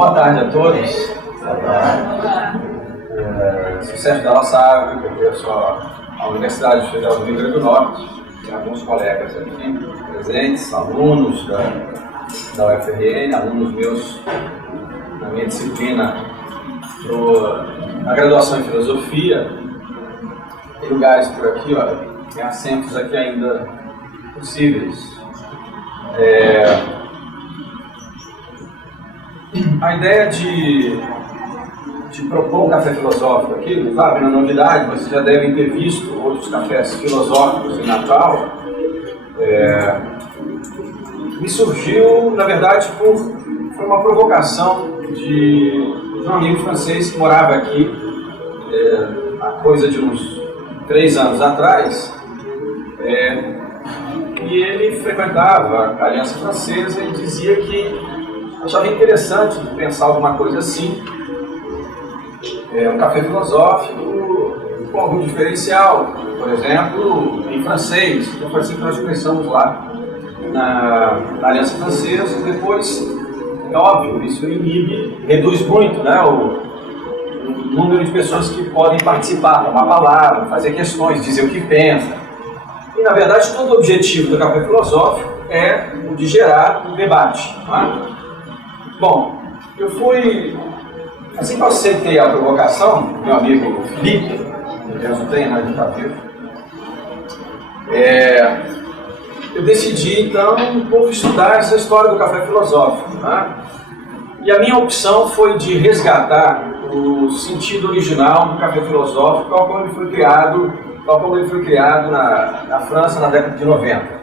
Boa tarde a todos. Sucesso da nossa área, eu conheço a Universidade Federal do Rio Grande do Norte, tem alguns colegas aqui presentes, alunos da UFRN, alunos meus na minha disciplina na graduação em Filosofia. Tem lugares por aqui, olha, tem assentos aqui ainda possíveis. A ideia de propor um café filosófico aqui, sabe, na novidade, vocês já devem ter visto outros cafés filosóficos em Natal, me surgiu, na verdade, por uma provocação de um amigo francês que morava aqui há coisa de uns 3 anos atrás, e ele frequentava a Aliança Francesa e dizia que achava interessante pensar alguma coisa assim, um café filosófico com algum diferencial, por exemplo, em francês, que foi assim que nós começamos lá na Aliança Francesa. Depois, é óbvio, isso reduz muito, né, o número de pessoas que podem participar, tomar palavra, fazer questões, dizer o que pensa. E, na verdade, todo o objetivo do café filosófico é o de gerar um debate. Né? Bom, eu fui... Assim que eu aceitei a provocação, meu amigo Felipe, que Deus não tem, mas não está vivo, eu decidi, então, um pouco estudar essa história do café filosófico. Né? E a minha opção foi de resgatar o sentido original do café filosófico, tal como ele foi criado na França na década de 90.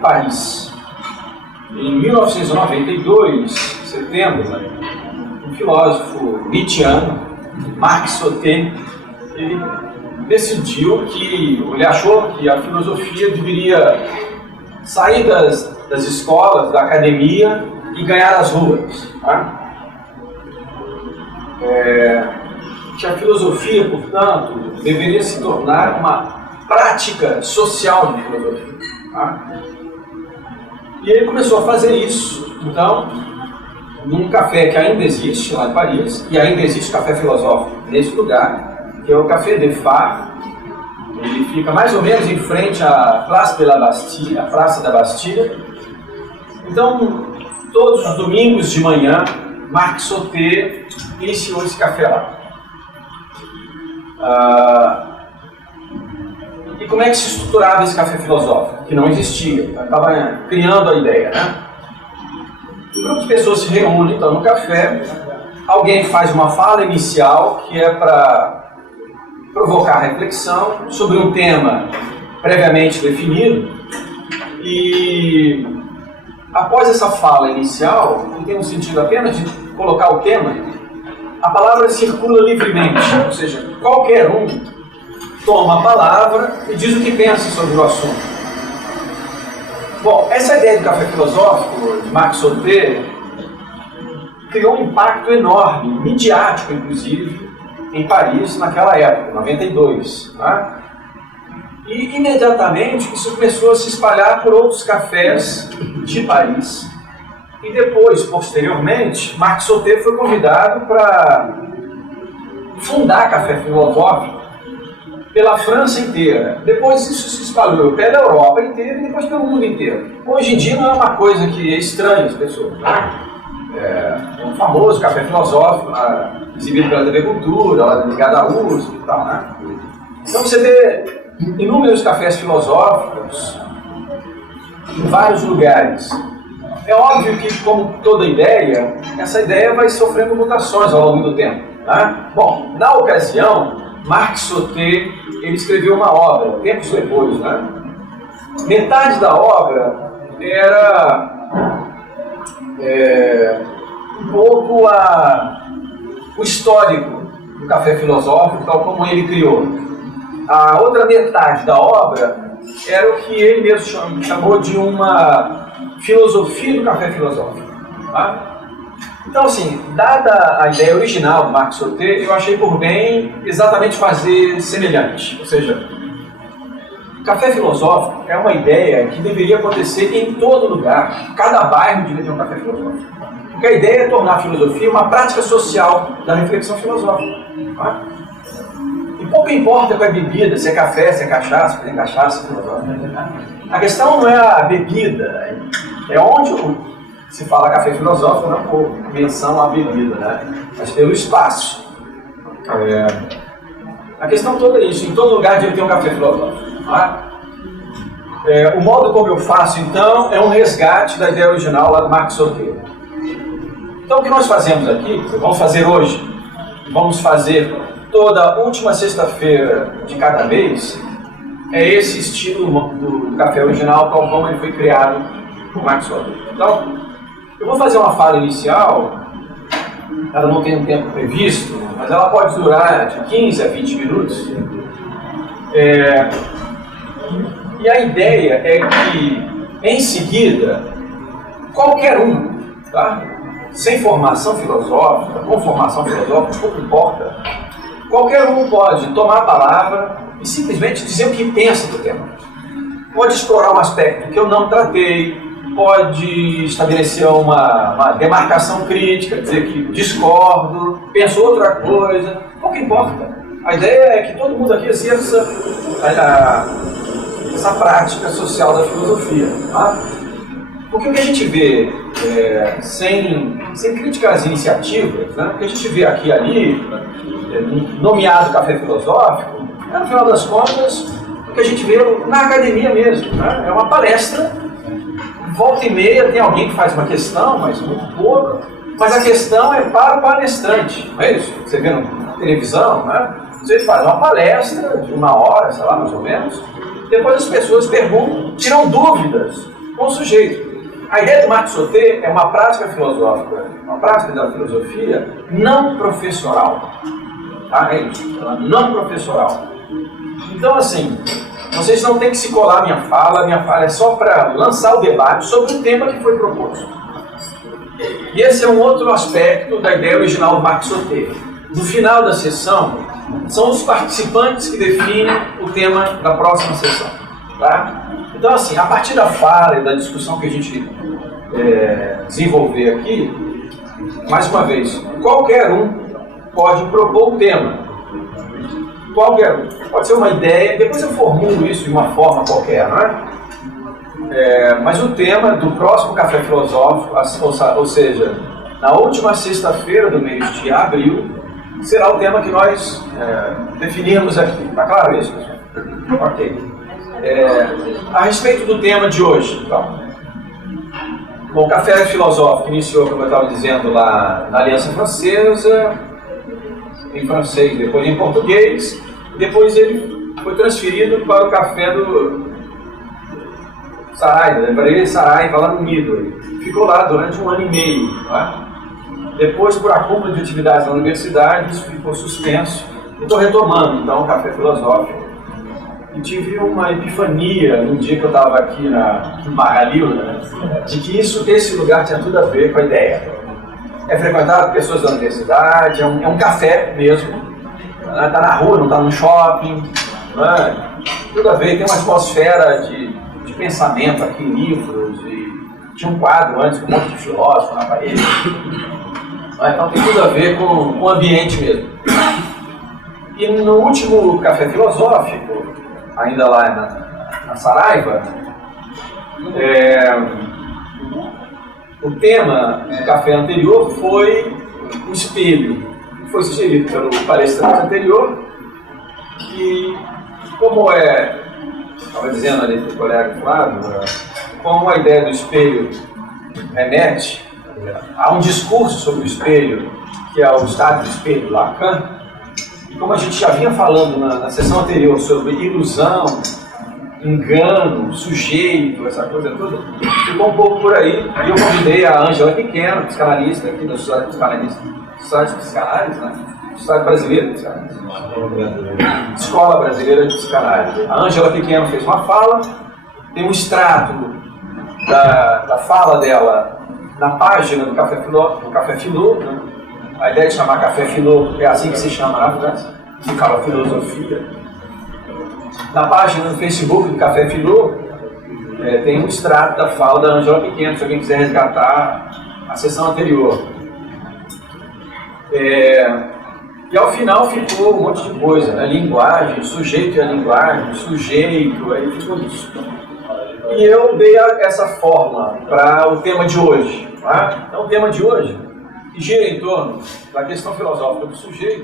Paris. Em 1992, setembro, um filósofo nietzschiano, Marc Sauté, ele decidiu ele achou que a filosofia deveria sair das escolas, da academia e ganhar as ruas. Tá? Que a filosofia, portanto, deveria se tornar uma prática social de filosofia. Tá? E ele começou a fazer isso, então, num café que ainda existe lá em Paris, e ainda existe café filosófico nesse lugar, que é o Café des Phares. Ele fica mais ou menos em frente à Place de la Bastille, a Praça da Bastilha. Então, todos os domingos de manhã, Marc Sauté iniciou esse café lá. E como é que se estruturava esse café filosófico? Que não existia, estava criando a ideia, né? Um grupo de pessoas se reúne, então, no café, alguém faz uma fala inicial que é para provocar reflexão sobre um tema previamente definido, e após essa fala inicial, que tem um sentido apenas de colocar o tema, a palavra circula livremente, ou seja, qualquer um toma a palavra e diz o que pensa sobre o assunto. Bom, essa ideia do café filosófico de Marc Sauté criou um impacto enorme, midiático inclusive, em Paris naquela época, 92. Tá? E imediatamente isso começou a se espalhar por outros cafés de Paris. E depois, posteriormente, Marc Sauté foi convidado para fundar café filosófico pela França inteira. Depois isso se espalhou pela Europa inteira e depois pelo mundo inteiro. Hoje em dia não é uma coisa que é estranha às pessoas. Né? É um famoso café filosófico, exibido pela TV Cultura, ligado à USP e tal. Né? Então você vê inúmeros cafés filosóficos em vários lugares. É óbvio que, como toda ideia, essa ideia vai sofrendo mutações ao longo do tempo. Né? Bom, na ocasião, Marc Sauté ele escreveu uma obra, tempos depois. Né? Metade da obra era um pouco o histórico do café filosófico, tal como ele criou. A outra metade da obra era o que ele mesmo chamou de uma filosofia do café filosófico. Tá? Então, assim, dada a ideia original do Marc Sauté, eu achei por bem exatamente fazer semelhante. Ou seja, Café filosófico é uma ideia que deveria acontecer em todo lugar. Cada bairro devia ter um café filosófico. Porque a ideia é tornar a filosofia uma prática social da reflexão filosófica. Tá? E pouco importa qual é a bebida, se é café, se é cachaça, se tem cachaça filosófica. A questão não é a bebida, é onde se fala café filosófico, não por menção à bebida, né? Mas pelo espaço. A questão toda é isso, em todo lugar deve ter um café filosófico. Tá? O modo como eu faço, então, é um resgate da ideia original lá do Marx Soter. Então, o que nós fazemos aqui, vamos fazer hoje, vamos fazer toda última sexta-feira de cada mês, é esse estilo do café original, tal como ele foi criado por Marx Soter. Então, eu vou fazer uma fala inicial, ela não tem um tempo previsto, mas ela pode durar de 15 a 20 minutos. E a ideia é que, em seguida, qualquer um, tá? Sem formação filosófica, com formação filosófica, pouco importa, qualquer um pode tomar a palavra e simplesmente dizer o que pensa do tema. Pode explorar um aspecto que eu não tratei, pode estabelecer uma demarcação crítica, dizer que discordo, penso outra coisa, pouco importa. A ideia é que todo mundo aqui exerça essa prática social da filosofia. Tá? Porque o que a gente vê, sem criticar as iniciativas, né? O que a gente vê aqui e ali, nomeado café filosófico, no final das contas, o que a gente vê na academia mesmo. Né? É uma palestra, volta e meia tem alguém que faz uma questão, mas muito pouco, mas a questão é para o palestrante, não é isso? Você vê na televisão, né? Você faz uma palestra de 1 hora, sei lá, mais ou menos, depois as pessoas perguntam, tiram dúvidas com o sujeito. A ideia do Marx Soter é uma prática filosófica, uma prática da filosofia não professoral. Tá? É isso, não professoral. Então, assim, vocês não têm que se colar a minha fala é só para lançar o debate sobre o tema que foi proposto. E esse é um outro aspecto da ideia original do Marx Soter. No final da sessão, são os participantes que definem o tema da próxima sessão. Tá? Então, assim, a partir da fala e da discussão que a gente desenvolver aqui, mais uma vez, qualquer um pode propor um tema. Qualquer um. Pode ser uma ideia, depois eu formulo isso de uma forma qualquer, não é? Mas o tema do próximo Café Filosófico, ou seja, na última sexta-feira do mês de abril, será o tema que nós definimos aqui. Está claro isso, pessoal? Ok. A respeito do tema de hoje, então. Bom, o Café Filosófico iniciou, como eu estava dizendo, lá na Aliança Francesa, em francês, depois em português, depois ele foi transferido para o café do Saraiva, da Livraria Saraiva, lá no Midway. Ficou lá durante 1 ano e meio. Tá? Depois, por acúmulo de atividades na universidade, isso ficou suspenso. E estou retomando, então, o Café Filosófico. E tive uma epifania no dia que eu estava aqui no Magalil, né, de que esse lugar tinha tudo a ver com a ideia. É frequentado por pessoas da universidade, é um café mesmo, está na rua, não está no shopping, né, tudo a ver, tem uma atmosfera de pensamento aqui, livros, e tinha um quadro antes com um monte de filósofo na parede. Então tem tudo a ver com o ambiente mesmo. E no último Café Filosófico, ainda lá na Saraiva, o tema do café anterior foi o espelho, que foi sugerido pelo palestrante anterior, que, como estava dizendo ali para o colega Flávio, como a ideia do espelho remete a um discurso sobre o espelho, que é o estado do espelho do Lacan. E como a gente já vinha falando na sessão anterior sobre ilusão, engano, sujeito, essa coisa toda, ficou um pouco por aí. E eu convidei a Ângela Pequeno, psicanalista aqui da Sociedade de Psicanálise, né? Sociedade Brasileira de Psicanálise. Escola Brasileira de Psicanálise. A Ângela Pequeno fez uma fala, tem um extrato da fala dela na página do Café Filô, né? A ideia de chamar Café Filô é assim que se chama na França, que fala filosofia. Na página do Facebook do Café Filô, tem um extrato da fala da Ângela Pequeno, se alguém quiser resgatar a sessão anterior. E ao final ficou um monte de coisa, né? Linguagem, sujeito e a linguagem, sujeito, aí ficou isso. E eu dei essa forma para o tema de hoje. Tá? Então o tema de hoje gira em torno da questão filosófica do sujeito